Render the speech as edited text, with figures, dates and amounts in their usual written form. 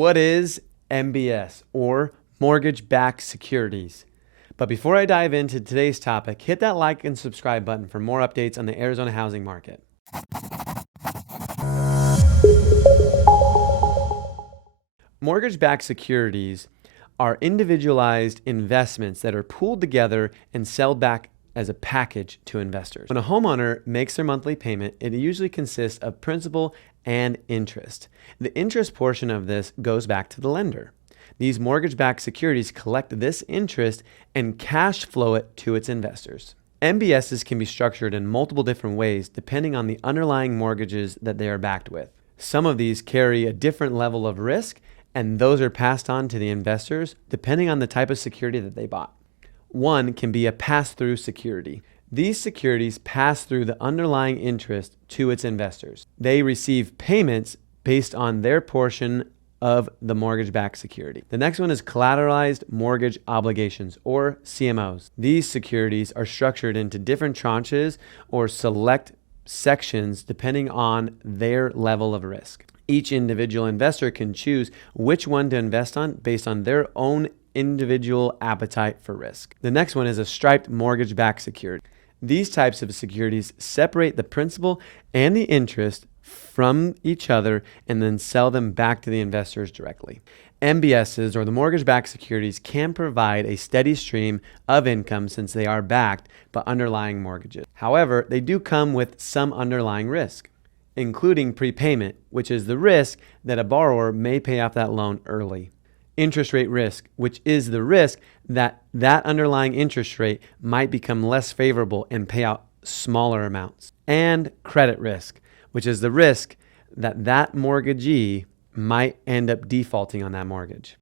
What is MBS, or mortgage-backed securities? But before I dive into today's topic, hit that like and subscribe button for more updates on the Arizona housing market. Mortgage-backed securities are individualized investments that are pooled together and sold back as a package to investors. When a homeowner makes their monthly payment, it usually consists of principal and interest. The interest portion of this goes back to the lender. These mortgage-backed securities collect this interest and cash flow it to its investors. MBSs can be structured in multiple different ways depending on the underlying mortgages that they are backed with. Some of these carry a different level of risk, and those are passed on to the investors depending on the type of security that they bought. One can be a pass-through security. These securities pass through the underlying interest to its investors. They receive payments based on their portion of the mortgage-backed security. The next one is collateralized mortgage obligations, or CMOs. These securities are structured into different tranches or select sections depending on their level of risk. Each individual investor can choose which one to invest on based on their own individual appetite for risk. The next one is a striped mortgage-backed security. These types of securities separate the principal and the interest from each other and then sell them back to the investors directly. MBSs, or the mortgage-backed securities, can provide a steady stream of income since they are backed by underlying mortgages. However, they do come with some underlying risk, including prepayment, which is the risk that a borrower may pay off that loan early. Interest rate risk, which is the risk that that underlying interest rate might become less favorable and pay out smaller amounts. And credit risk, which is the risk that that mortgagee might end up defaulting on that mortgage.